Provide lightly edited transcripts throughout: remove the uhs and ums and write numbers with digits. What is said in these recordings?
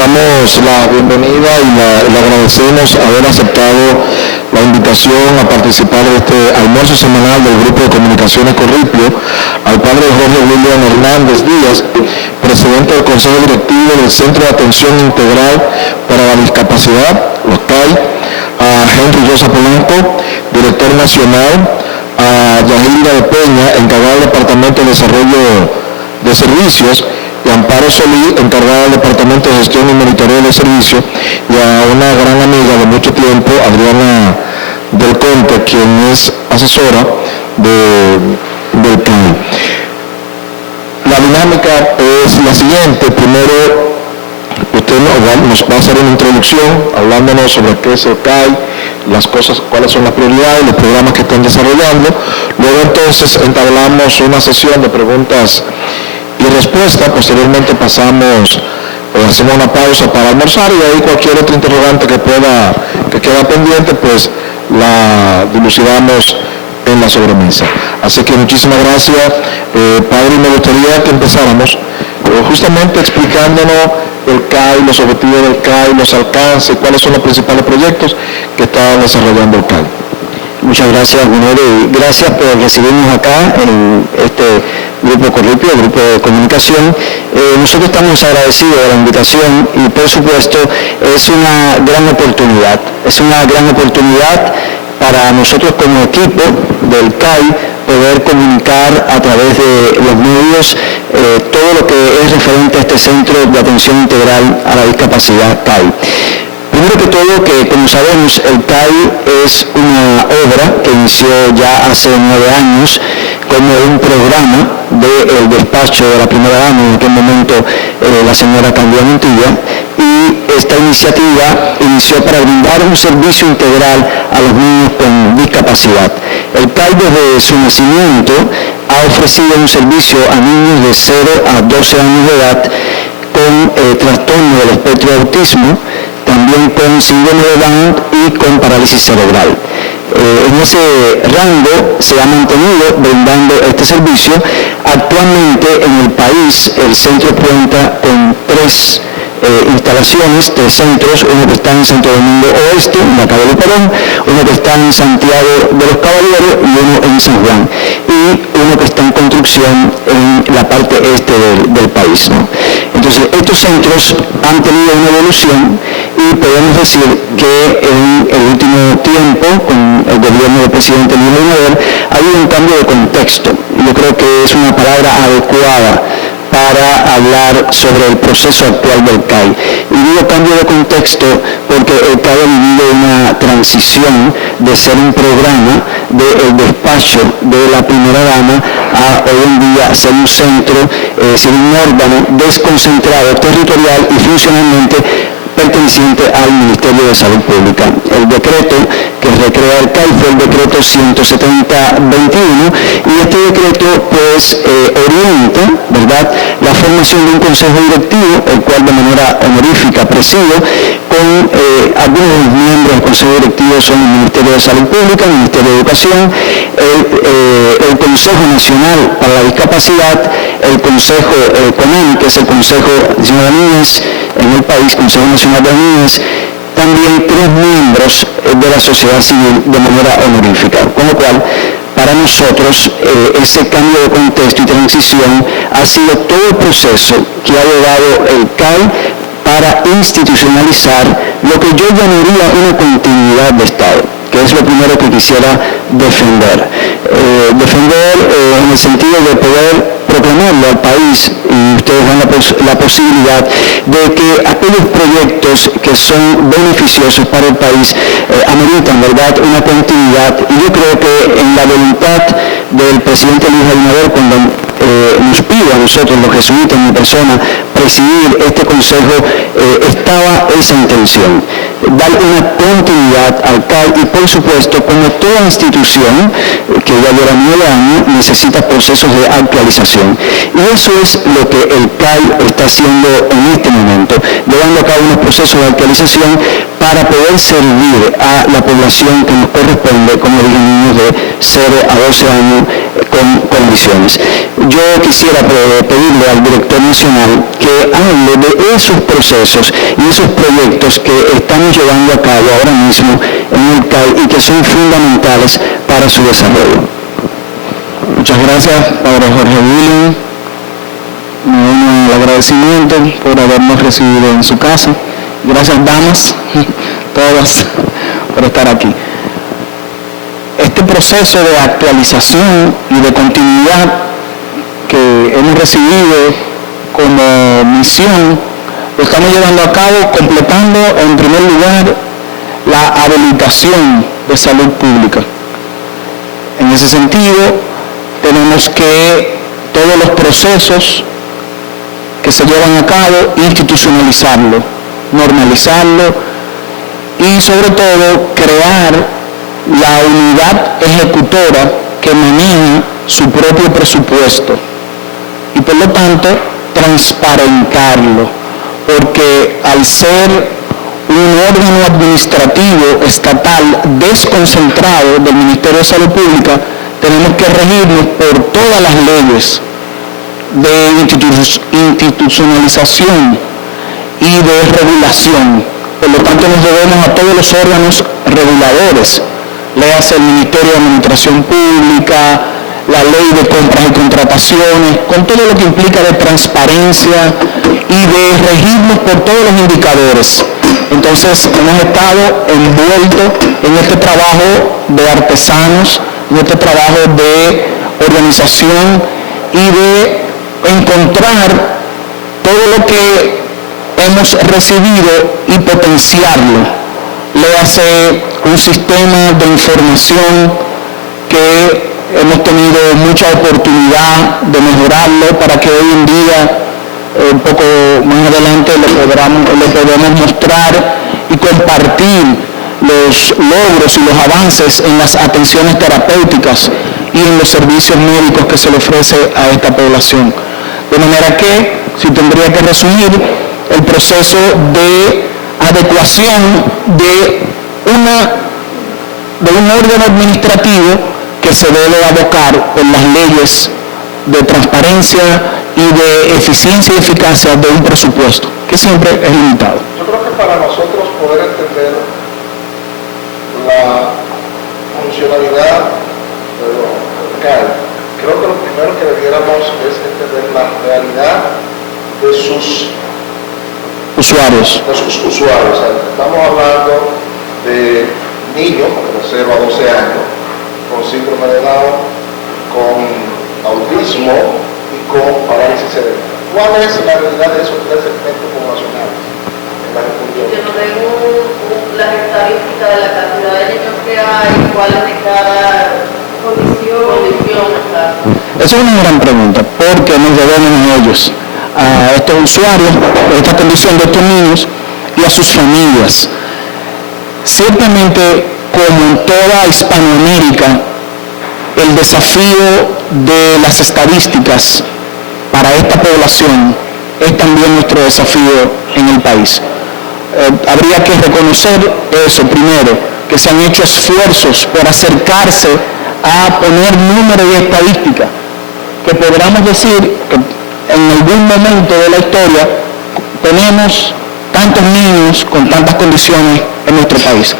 damos la bienvenida y le agradecemos haber aceptado la invitación a participar de este almuerzo semanal del Grupo de Comunicaciones Corripio al padre Jorge William Hernández Díaz, presidente del Consejo Directivo del Centro de Atención Integral para la Discapacidad, los CAI, a Henry Rosa Polanco, director nacional, a Yahilda de Peña, encargada del Departamento de Desarrollo de Servicios, y Amparo Solí, encargada del Departamento de Gestión y Monitoreo de Servicios, y a una gran amiga de mucho tiempo, Adriana del Conte, quien es asesora del CAI. La dinámica es la siguiente. Primero, usted nos va a hacer una introducción hablándonos sobre qué es el CAI, las cosas, cuáles son las prioridades, los programas que están desarrollando. Luego entonces entablamos una sesión de preguntas y respuestas. Posteriormente pasamos, hacemos una pausa para almorzar, y ahí cualquier otro interrogante que queda pendiente, pues la dilucidamos en la sobremesa. Así que muchísimas gracias, padre, y me gustaría que empezáramos justamente explicándonos el CAI, los objetivos del CAI, los alcances, cuáles son los principales proyectos que está desarrollando el CAI. Muchas gracias, Gunero, y gracias por recibirnos acá en este Grupo Corripio, el Grupo de Comunicación. Nosotros estamos agradecidos de la invitación y, por supuesto, es una gran oportunidad. Es una gran oportunidad para nosotros como equipo del CAI poder comunicar a través de los medios todo lo que es referente a este Centro de Atención Integral a la Discapacidad CAI. Primero que todo, que como sabemos, el CAI es una obra que inició ya hace 9 años como un programa del despacho de la primera dama, en aquel momento la señora Candida Montilla, y esta iniciativa inició para brindar un servicio integral a los niños con discapacidad. El CAI desde su nacimiento ha ofrecido un servicio a niños de 0 a 12 años de edad con trastorno del espectro de autismo, también con síndrome de Down y con parálisis cerebral. En ese rango se ha mantenido brindando este servicio. Actualmente en el país el centro cuenta con 3 instalaciones, 3 centros, uno que está en Santo Domingo Oeste, en la calle de Perón, uno que está en Santiago de los Caballeros y uno en San Juan, y uno que está en construcción en la parte este del país, ¿no? Entonces, estos centros han tenido una evolución y podemos decir que en el último tiempo, con el gobierno del presidente Luis Abinader, ha habido un cambio de contexto. Yo creo que es una palabra adecuada para hablar sobre el proceso actual del CAI. Y digo cambio de contexto porque el CAI ha vivido una transición de ser un programa del despacho de la primera dama a hoy en día ser un centro, ser un órgano desconcentrado territorial y funcionalmente perteneciente al Ministerio de Salud Pública. El decreto que recrea el CAI fue el decreto 170-21, y este decreto pues orienta, ¿verdad?, la formación de un consejo directivo, el cual de manera honorífica presido, con algunos de los miembros del consejo directivo son el Ministerio de Salud Pública, el Ministerio de Educación, el Consejo Nacional para la Discapacidad, el Consejo CONANI, que es el Consejo Nacional de Niñez en el país, Consejo Nacional de Niñez, también 3 miembros de la sociedad civil de manera honorífica, con lo cual para nosotros ese cambio de contexto y transición ha sido todo el proceso que ha llevado el CAI para institucionalizar lo que yo llamaría una continuidad de Estado, que es lo primero que quisiera defender. Defender en el sentido de poder proclamarlo al país, y ustedes dan la posibilidad de que aquellos proyectos que son beneficiosos para el país ameritan, ¿verdad?, una continuidad. Y yo creo que en la voluntad del presidente Luis Abinader, cuando nos pide a nosotros, los jesuitas, en mi persona, presidir este consejo, estaba esa intención, dar una continuidad al CAI, y por supuesto, como toda institución que ya lleva 9 años, necesita procesos de actualización. Y eso es lo que el CAI está haciendo en este momento, llevando a cabo unos procesos de actualización para poder servir a la población que nos corresponde, como dije, niños de 0 a 12 años con visiones. Yo quisiera pedirle al director nacional que hable de esos procesos y esos proyectos que estamos llevando a cabo ahora mismo en el CAI y que son fundamentales para su desarrollo. Muchas gracias, Padre Jorge William. Me uno al agradecimiento por habernos recibido en su casa. Gracias, damas, todas, por estar aquí. Este proceso de actualización y de continuidad que hemos recibido como misión, lo estamos llevando a cabo completando, en primer lugar, la habilitación de salud pública. En ese sentido, tenemos que todos los procesos que se llevan a cabo, institucionalizarlo, normalizarlo y sobre todo crear la unidad ejecutora que maneja su propio presupuesto y por lo tanto transparentarlo, porque al ser un órgano administrativo estatal desconcentrado del Ministerio de Salud Pública, tenemos que regirnos por todas las leyes de institucionalización y de regulación. Por lo tanto, nos debemos a todos los órganos reguladores, léase el Ministerio de Administración Pública, la Ley de Compras y Contrataciones, con todo lo que implica de transparencia y de regirnos por todos los indicadores. Entonces, hemos estado envueltos en este trabajo de artesanos, en este trabajo de organización y de encontrar todo lo que hemos recibido y potenciarlo. Léase un sistema de información que hemos tenido mucha oportunidad de mejorarlo para que hoy en día, un poco más adelante, le podamos mostrar y compartir los logros y los avances en las atenciones terapéuticas y en los servicios médicos que se le ofrece a esta población. De manera que, si tendría que resumir, el proceso de adecuación de un órgano administrativo que se debe abocar por las leyes de transparencia y de eficiencia y eficacia de un presupuesto, que siempre es limitado. Yo creo que para nosotros poder entender la funcionalidad del CAI, creo que lo primero que debiéramos es entender la realidad de sus usuarios. Estamos hablando de niños de 0 a 12 años con síndrome de Down, con autismo y con parálisis cerebral. ¿Cuál es la realidad de esos tres segmentos poblacionales en la República? Yo no tengo las estadísticas de la cantidad de niños que hay, cuál es de cada condición. Esa es una gran pregunta, porque nos debemos a ellos, a estos usuarios, a esta condición de estos niños y a sus familias. Ciertamente, como en toda Hispanoamérica, el desafío de las estadísticas para esta población es también nuestro desafío en el país. Habría que reconocer eso primero, que se han hecho esfuerzos por acercarse a poner números y estadísticas, que podamos decir que en algún momento de la historia tenemos tantos niños con tantas condiciones en nuestro país.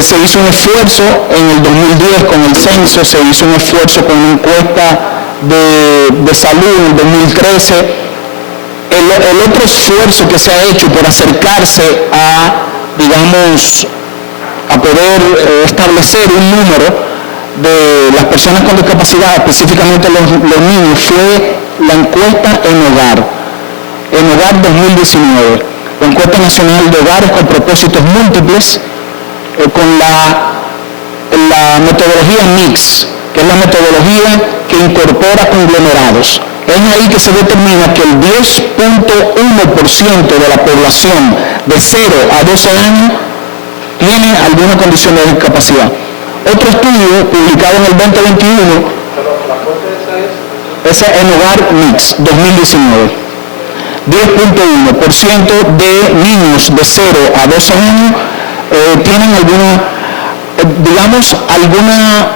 Se hizo un esfuerzo en el 2010 con el censo, se hizo un esfuerzo con una encuesta de salud en el 2013. El otro esfuerzo que se ha hecho por acercarse a, digamos, a poder establecer un número de las personas con discapacidad, específicamente los niños, fue la encuesta en Hogar 2019, la encuesta nacional de hogares con propósitos múltiples, con la metodología MIX, que es la metodología que incorpora conglomerados. Es ahí que se determina que el 10.1% de la población de 0 a 12 años tiene alguna condición de discapacidad. Otro estudio publicado en el 2021, esa en Hogar MIX 2019, 10.1% de niños de 0 a 12 años tienen alguna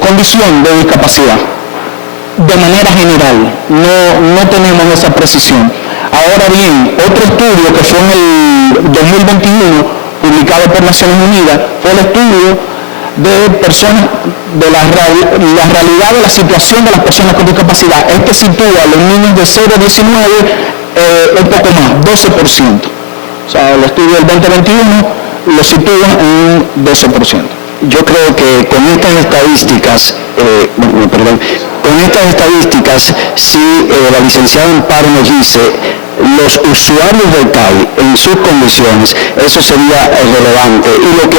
condición de discapacidad. De manera general, no tenemos esa precisión. Ahora bien, otro estudio que fue en el 2021, publicado por Naciones Unidas, fue el estudio de personas, de la realidad de la situación de las personas con discapacidad. Este sitúa a los niños de 0 a 19 un poco más, 12%. O sea, el estudio del 2021 lo sitúa en un 12%. Yo creo que con estas estadísticas, si la licenciada Amparo nos dice los usuarios del CAI en sus condiciones, eso sería relevante. Y lo que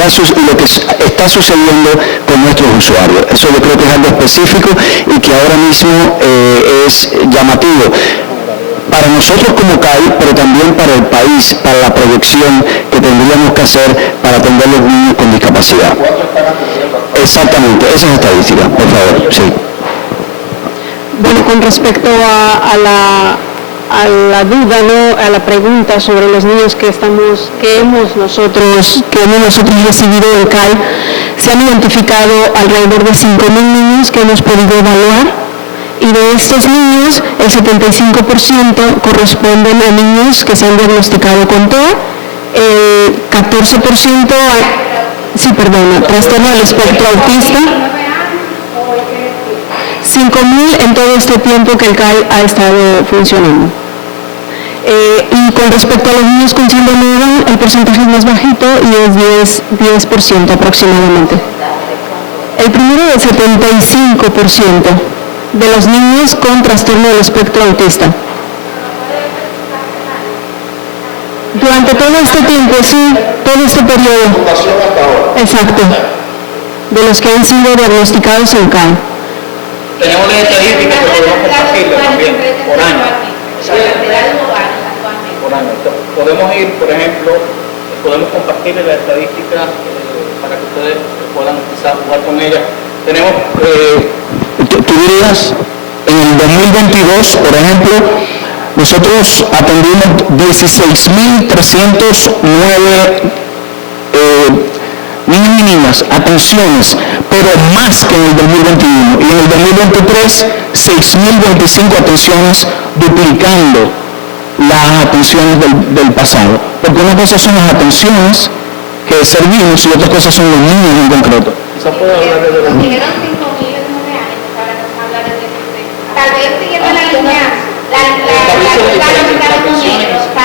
está sucediendo con nuestros usuarios, eso yo creo que es algo específico y que ahora mismo es llamativo para nosotros como CAI, pero también para el país, para la proyección que tendríamos que hacer para atender a los niños con discapacidad. Exactamente, esa es estadística, por favor. Sí. Bueno, con respecto a la duda, ¿no?, a la pregunta sobre los niños que hemos nosotros recibido del CAI, se han identificado alrededor de 5.000 niños que hemos podido evaluar, y de estos niños el 75% corresponden a niños que se han diagnosticado con TOA, el 14% trastorno del espectro autista. 5.000 en todo este tiempo que el CAI ha estado funcionando. Y con respecto a los niños con síndrome de Down, el porcentaje es más bajito y es 10% aproximadamente. El primero es 75% de los niños con trastorno del espectro autista. Durante todo este tiempo, sí, todo este periodo. Exacto. De los que han sido diagnosticados en CAI. Tenemos las estadísticas que podemos compartirlas también por año. Por año. Podemos ir, por ejemplo, podemos compartir las estadísticas para que ustedes puedan quizás jugar con ellas. Tenemos, tú dirías, en el 2022, por ejemplo, nosotros atendimos 16.309 niños y niñas, atenciones, pero más que en el 2021. Y en el 2023, 6.025 atenciones, duplicando las atenciones del pasado. Porque una cosa son las atenciones que servimos y otra cosa son los niños en concreto. Quizás puedo hablar de los niños. Dijeron 5.000 en 9 años, ahora vamos a hablar de 16. Tal vez siguiendo la línea, tal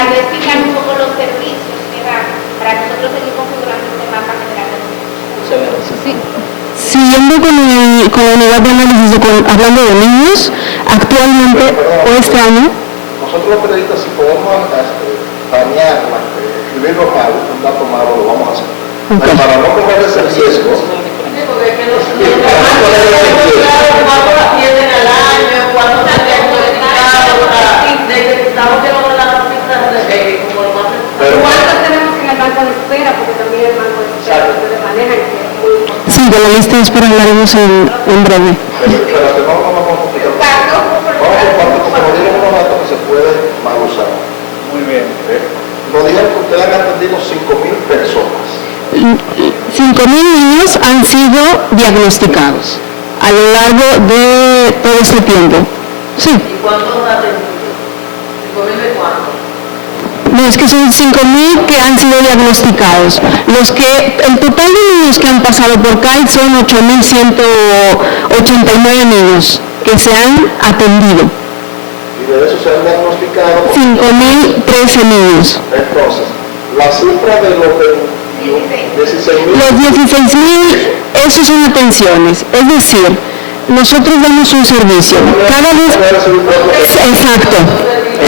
vez fijar un poco los servicios que dan para nosotros seguir configurando este mapa general de niños. Sí. Siguiendo con la unidad de análisis, hablando de niños, actualmente o este año. Nosotros los periodistas, si podemos bañarla, escribirlo mal, un dato malo, lo vamos a hacer. Okay. Para no correr ese riesgo. ¿Cuántos tenemos en el banco de espera? Porque también el banco de espera se maneja y que es muy importante. Sí, de la lista de espera hablaremos en breve. Pero no vamos a complicar. Vamos a compartir unos datos que se pueden mal usar. Muy bien. Nos dijeron que ustedes han atendido 5.000 personas. 5.000 niños han sido diagnosticados a lo largo de todo este tiempo. Sí. ¿Y cuántos han atendido? ¿5.000 de cuántos? No, es que son 5.000 que han sido diagnosticados. El total de niños que han pasado por CAI son 8.189 niños que se han atendido. Y de eso se han diagnosticado 5.013 niños. Entonces, la cifra de los 16.000. Los 16.000, esos son atenciones. Es decir, nosotros damos un servicio. Cada vez.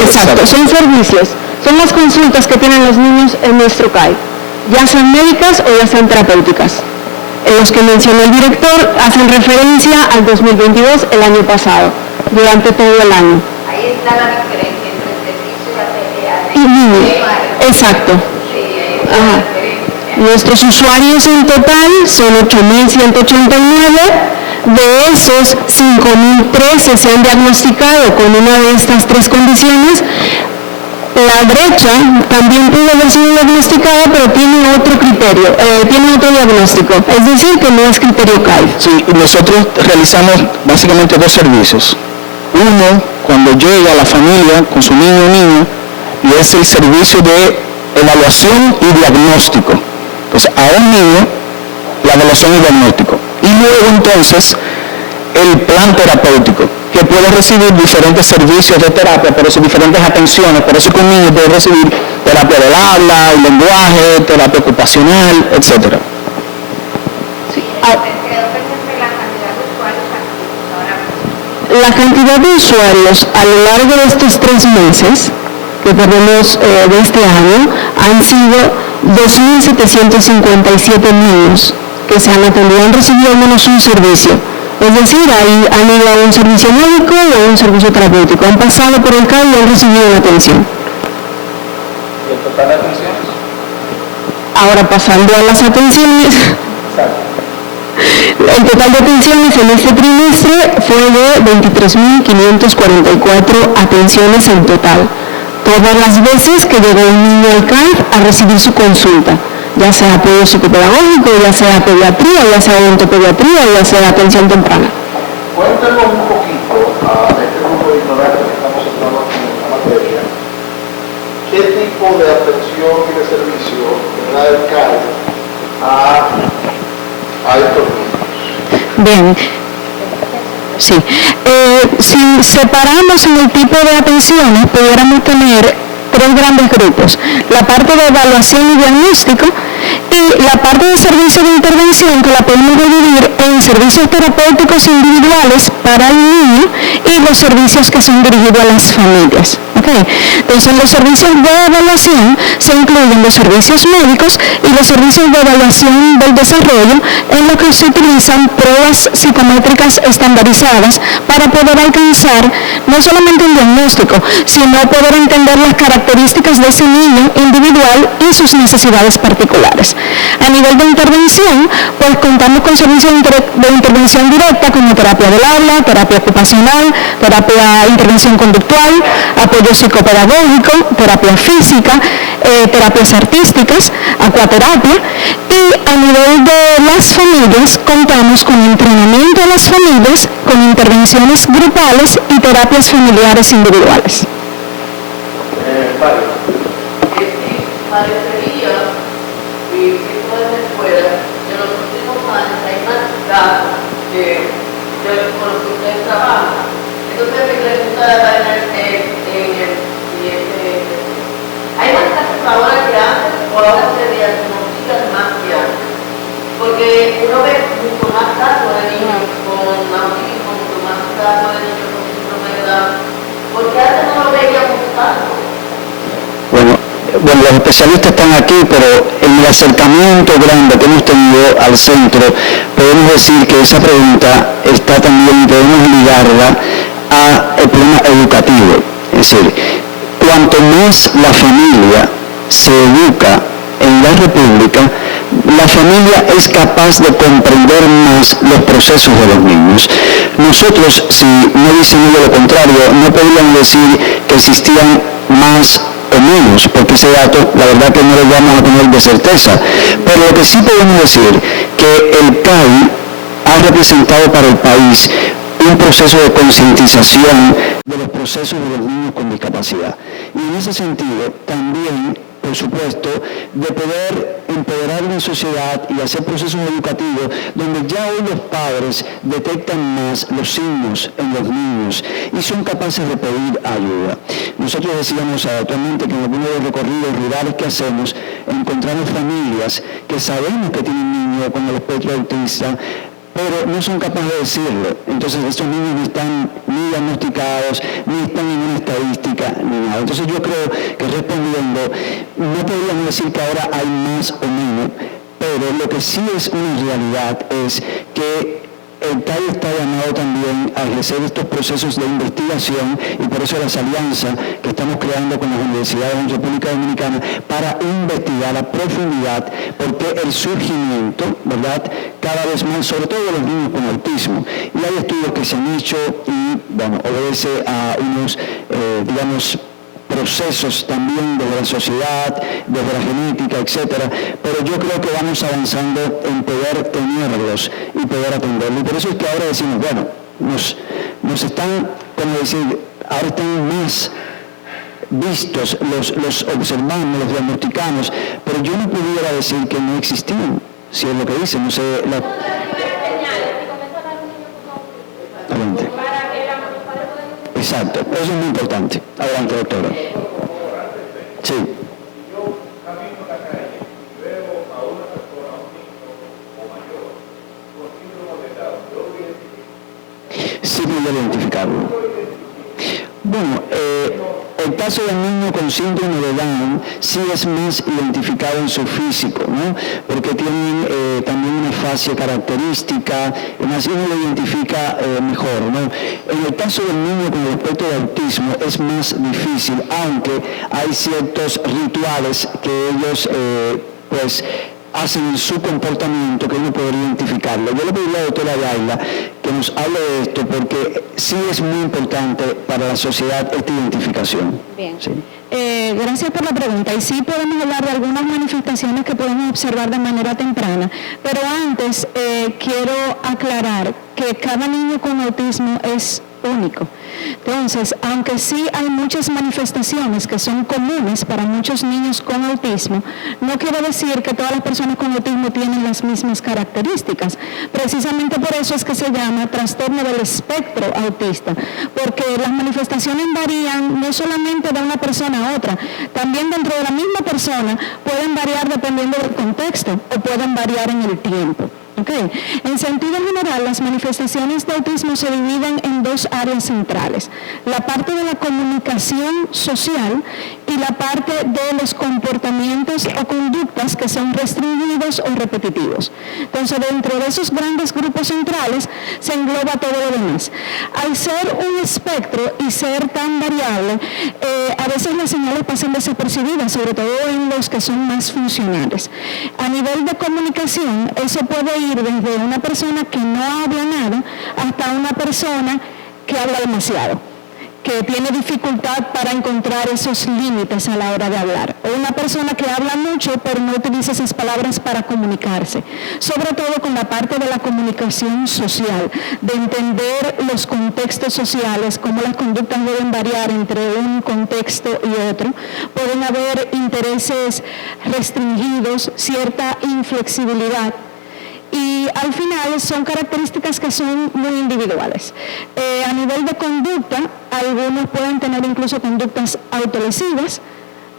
Exacto, son servicios. Son las consultas que tienen los niños en nuestro CAI, ya sean médicas o ya sean terapéuticas. En los que mencionó el director hacen referencia al 2022, el año pasado, durante todo el año. Ahí está la diferencia entre servicio y niños. Exacto. Ajá. Nuestros usuarios en total son 8.189. De esos, 5.013 se han diagnosticado con una de estas tres condiciones. La brecha también pudo haber sido diagnosticada, pero tiene otro criterio, tiene otro diagnóstico, es decir, que no es criterio CAIF. Sí, nosotros realizamos básicamente dos servicios. Uno, cuando llega la familia con su niño o niña, y es el servicio de evaluación y diagnóstico. Entonces, a un niño, la evaluación y diagnóstico. Y luego, entonces, el plan terapéutico, que puede recibir diferentes servicios de terapia, por eso diferentes atenciones, por eso que un niño puede recibir terapia del habla, el lenguaje, terapia ocupacional, etc. Sí. La cantidad de usuarios a lo largo de estos 3 meses que tenemos de este año han sido 2.757 niños que se han atendido, han recibido al menos un servicio. Es decir, ahí han ido a un servicio médico o a un servicio terapéutico, han pasado por el CAI y han recibido una atención. ¿Y el total de atenciones? Ahora, pasando a las atenciones, el total de atenciones en este trimestre fue de 23.544 atenciones en total. Todas las veces que llegó un niño al CAI a recibir su consulta, ya sea apoyo psicopedagógico, ya sea pediatría, ya sea odontopediatría, ya sea atención temprana. Cuéntanos un poquito a este grupo de ignorantes que estamos entrando en esta materia, qué tipo de atención y de servicio tendrá el CAI a estos niños. Bien. Sí. Si separamos en el tipo de atenciones, pudiéramos tener 3 grandes grupos: la parte de evaluación y diagnóstico y la parte de servicio de intervención, que la podemos dividir en servicios terapéuticos individuales para el niño y los servicios que son dirigidos a las familias. ¿Okay? Entonces, en los servicios de evaluación se incluyen los servicios médicos y los servicios de evaluación del desarrollo, en los que se utilizan pruebas psicométricas estandarizadas para poder alcanzar no solamente un diagnóstico, sino poder entender las características de ese niño individual y sus necesidades particulares. A nivel de intervención, pues contamos con servicios de intervención directa como terapia del habla, terapia ocupacional, terapia intervención conductual, apoyo psicopedagógico, terapia física, terapias artísticas, acuaterapia, y a nivel de las familias contamos con entrenamiento de las familias, con intervenciones grupales y terapias familiares individuales. Parecería que esto es escuela, que en los últimos años hay más casos con los que ustedes trabajan. Entonces mi pregunta ¿hay más casos ahora que antes o ahora se diagnostican más que antes? Porque uno ve mucho más casos de niños con autismo, mucho más casos de niños con síndrome de Down, porque antes no lo veíamos tanto. Bueno, los especialistas están aquí, pero en el acercamiento grande que hemos tenido al centro, podemos decir que esa pregunta está también, podemos ligarla al problema educativo. Es decir, cuanto más la familia se educa en la República, la familia es capaz de comprender más los procesos de los niños. Nosotros, si no dicen lo contrario, no podríamos decir que existían más o menos, porque ese dato, la verdad que no lo vamos a tener de certeza. Pero lo que sí podemos decir, que el CAI ha representado para el país un proceso de concientización de los procesos de los niños con discapacidad. Y en ese sentido, también, por supuesto, de poder empoderar una sociedad y hacer procesos educativos donde ya hoy los padres detectan más los signos en los niños y son capaces de pedir ayuda. Nosotros decíamos actualmente que en algunos de los recorridos rurales que hacemos, encontramos familias que sabemos que tienen niños con el espectro autista, pero no son capaces de decirlo. Entonces estos niños no están ni diagnosticados, ni están en una estadística, ni nada. Entonces yo creo que respondiendo, no podríamos decir que ahora hay más o menos, pero lo que sí es una realidad es que el CAI está llamado también a ejercer estos procesos de investigación, y por eso las alianzas que estamos creando con las universidades en República Dominicana para investigar a profundidad porque el surgimiento, ¿verdad?, cada vez más, sobre todo de los niños con autismo. Y hay estudios que se han hecho y, bueno, obedece a unos, digamos, procesos también desde la sociedad, desde la genética, etcétera, pero yo creo que vamos avanzando en poder tenerlos y poder atenderlos. Y por eso es que ahora decimos, bueno, nos están, como decir, ahora están más vistos, los observamos, los diagnosticamos, pero yo no pudiera decir que no existían, si es lo que dicen, no sé. Adelante. Exacto, eso es muy importante. Adelante, doctora. Sí. Yo camino la calle y veo a una persona, a un niño o mayor, con síndrome de Down, ¿yo lo identifico? Sí, puedo identificarlo. Bueno, el caso del niño con síndrome de Down sí es más identificado en su físico, ¿no? Porque tienen también una fascia característica, más uno lo identifica mejor, ¿no? En el caso del niño con el espectro de autismo es más difícil, aunque hay ciertos rituales que ellos, pues, hacen en su comportamiento que uno podría identificarlo. Yo le pediría a la doctora Yaila que nos hable de esto porque sí es muy importante para la sociedad esta identificación. Bien. Sí. Gracias por la pregunta. Y sí podemos hablar de algunas manifestaciones que podemos observar de manera temprana, pero antes quiero aclarar que cada niño con autismo es único. Entonces, aunque sí hay muchas manifestaciones que son comunes para muchos niños con autismo, no quiere decir que todas las personas con autismo tienen las mismas características. Precisamente por eso es que se llama trastorno del espectro autista, porque las manifestaciones varían no solamente de una persona a otra, también dentro de la misma persona pueden variar dependiendo del contexto o pueden variar en el tiempo. Okay. En sentido general, las manifestaciones de autismo se dividen en dos áreas centrales: la parte de la comunicación social y la parte de los comportamientos o conductas que son restringidos o repetitivos. Entonces, dentro de esos grandes grupos centrales se engloba todo lo demás. Al ser un espectro y ser tan variable, a veces las señales pasan desapercibidas, sobre todo en los que son más funcionales. A nivel de comunicación, eso puede ir desde una persona que no habla nada hasta una persona que habla demasiado, que tiene dificultad para encontrar esos límites a la hora de hablar, o una persona que habla mucho pero no utiliza esas palabras para comunicarse, sobre todo con la parte de la comunicación social, de entender los contextos sociales, cómo las conductas deben variar entre un contexto y otro. Pueden haber intereses restringidos, cierta inflexibilidad, y al final son características que son muy individuales. A nivel de conducta, algunos pueden tener incluso conductas autolesivas,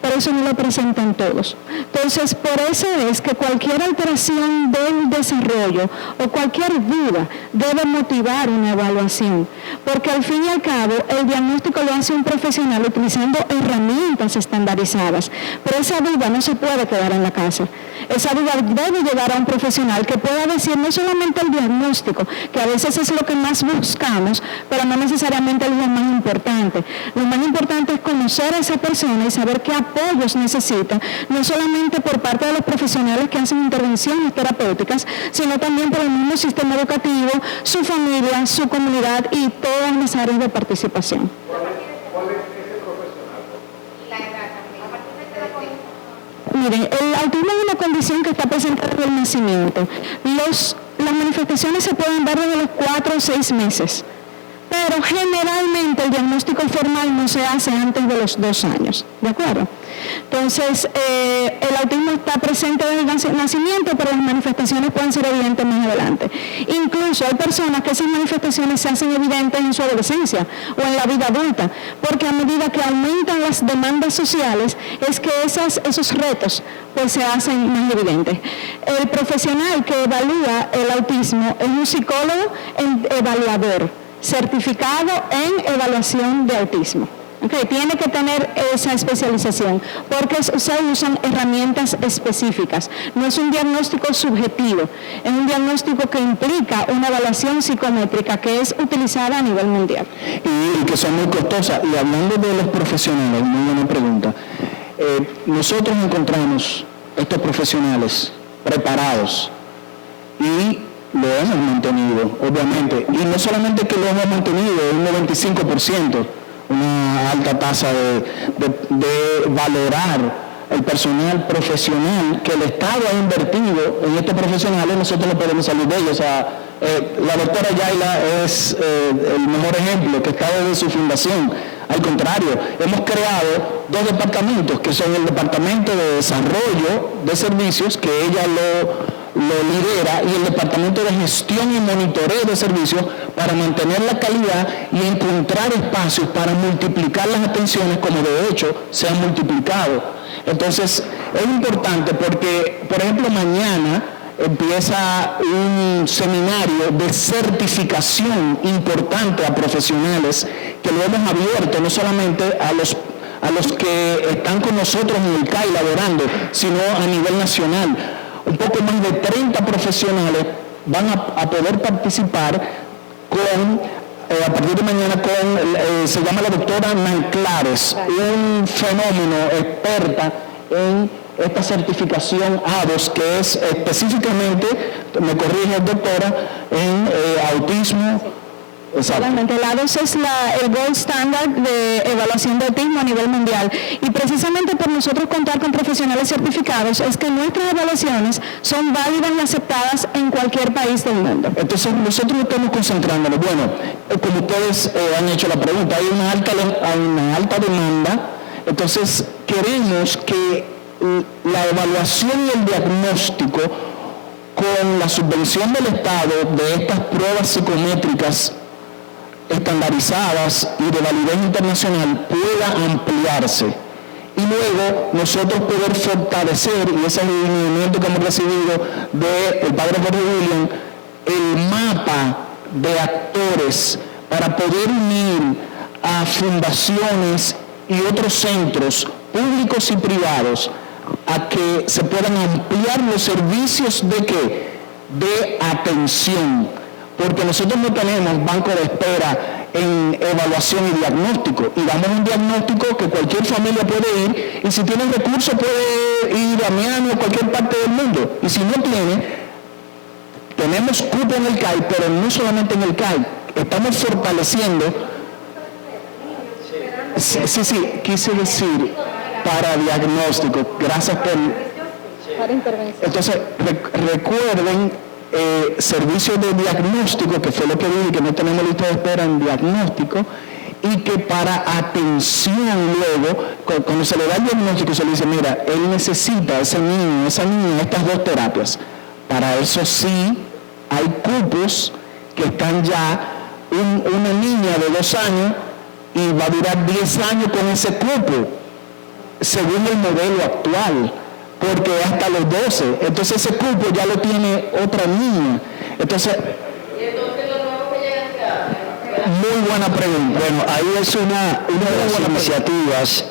pero eso no lo presentan todos. Entonces, por eso es que cualquier alteración del desarrollo o cualquier duda debe motivar una evaluación, porque al fin y al cabo el diagnóstico lo hace un profesional utilizando herramientas estandarizadas, pero esa duda no se puede quedar en la casa. Esa duda debe llegar a un profesional que pueda decir no solamente el diagnóstico, que a veces es lo que más buscamos, pero no necesariamente es lo más importante. Lo más importante es conocer a esa persona y saber qué apoyos necesita, no solamente por parte de los profesionales que hacen intervenciones terapéuticas, sino también por el mismo sistema educativo, su familia, su comunidad y todas las áreas de participación. ¿Cuál es ese profesional? Y la edad también. ¿A partir de qué edad comienza? Miren, el autismo es una condición que está presente desde el nacimiento. Las manifestaciones se pueden dar desde los 4 o 6 meses, pero generalmente el diagnóstico formal no se hace antes de los 2 años, ¿de acuerdo? Entonces, el autismo está presente desde el nacimiento, pero las manifestaciones pueden ser evidentes más adelante. Incluso hay personas que esas manifestaciones se hacen evidentes en su adolescencia o en la vida adulta, porque a medida que aumentan las demandas sociales, es que esos retos pues se hacen más evidentes. El profesional que evalúa el autismo es un psicólogo evaluador, certificado en evaluación de autismo. Okay, tiene que tener esa especialización porque se usan herramientas específicas. No es un diagnóstico subjetivo, es un diagnóstico que implica una evaluación psicométrica que es utilizada a nivel mundial. Y que son muy costosas. Y hablando de los profesionales, muy buena pregunta. Nosotros encontramos estos profesionales preparados y lo hemos mantenido, obviamente. Y no solamente que lo hemos mantenido, un 95%, una una alta tasa de valorar el personal profesional que el Estado ha invertido en estos profesionales. Nosotros no podemos salir de ellos. O sea, la doctora Yaila es el mejor ejemplo, que está desde su fundación. Al contrario, hemos creado 2 departamentos, que son el Departamento de Desarrollo de Servicios, que ella lo lidera, y el Departamento de Gestión y Monitoreo de Servicios, para mantener la calidad y encontrar espacios para multiplicar las atenciones, como de hecho se han multiplicado. Entonces, es importante porque, por ejemplo, mañana empieza un seminario de certificación importante a profesionales, que lo hemos abierto no solamente a los que están con nosotros en el CAI laborando, sino a nivel nacional. Un poco más de 30 profesionales van a poder participar a partir de mañana se llama la doctora Nanclares, un fenómeno experta en esta certificación ADOS, que es específicamente, me corrige doctora, en autismo. Exactamente, el ADOS es el gold standard de evaluación de autismo a nivel mundial, y precisamente por nosotros contar con profesionales certificados es que nuestras evaluaciones son válidas y aceptadas en cualquier país del mundo. Entonces nosotros estamos concentrándonos, bueno, como ustedes han hecho la pregunta, hay una alta demanda, entonces queremos que la evaluación y el diagnóstico, con la subvención del Estado de estas pruebas psicométricas estandarizadas y de validez internacional, pueda ampliarse, y luego nosotros poder fortalecer, y ese es el lineamiento que hemos recibido del padre Jorge William, el mapa de actores para poder unir a fundaciones y otros centros públicos y privados a que se puedan ampliar los servicios de atención. Porque nosotros no tenemos banco de espera en evaluación y diagnóstico, y damos un diagnóstico que cualquier familia puede ir, y si tiene recursos puede ir a Miami o cualquier parte del mundo, y si no tiene, tenemos cupo en el CAI, pero no solamente en el CAI, estamos fortaleciendo, sí, quise decir para diagnóstico, gracias por... Para intervención. Entonces, recuerden, servicios de diagnóstico, que fue lo que dije, que no tenemos lista de espera en diagnóstico, y que para atención luego, cuando se le da el diagnóstico, se le dice, mira, él necesita, ese niño, esa niña, estas 2 terapias. Para eso sí hay cupos que están ya, una niña de 2 años y va a durar 10 años con ese cupo, según el modelo actual, porque hasta los 12, entonces ese cupo ya lo tiene otra niña. Entonces, ¿Y entonces los nuevos que llegan qué hacen? muy buena pregunta. Bueno, ahí es una de las iniciativas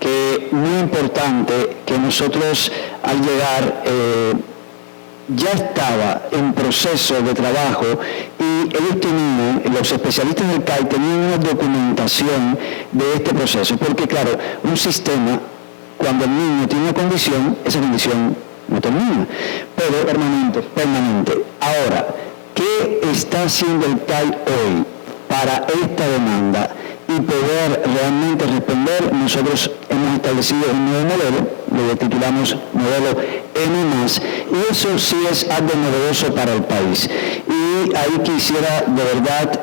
que muy importante, que nosotros al llegar ya estaba en proceso de trabajo, y ellos tenían, los especialistas del CAI tenían una documentación de este proceso, porque claro, un sistema, cuando el niño tiene una condición, esa condición no termina, pero permanente. Ahora, ¿qué está haciendo el CAI hoy para esta demanda y poder realmente responder? Nosotros hemos establecido un nuevo modelo, lo titulamos modelo M+, y eso sí es algo novedoso para el país. Y ahí quisiera de verdad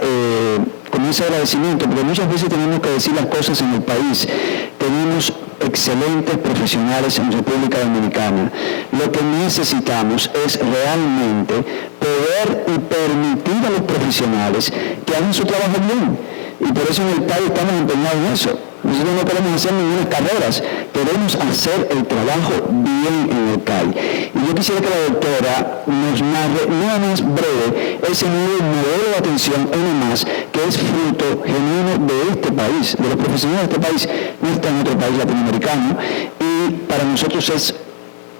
con ese agradecimiento, porque muchas veces tenemos que decir las cosas en el país. Tenemos excelentes profesionales en República Dominicana. Lo que necesitamos es realmente poder y permitir a los profesionales que hagan su trabajo bien. Y por eso en el CAI estamos empeñados en eso. Nosotros no queremos hacer ninguna carreras, queremos hacer el trabajo bien en el CAI. Y yo quisiera que la doctora nos narre, nada más breve, ese nuevo modelo de atención, que es fruto genuino de este país, de los profesionales de este país, no está en otro país latinoamericano, y para nosotros es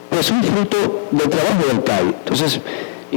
pues un fruto del trabajo del CAI. Entonces,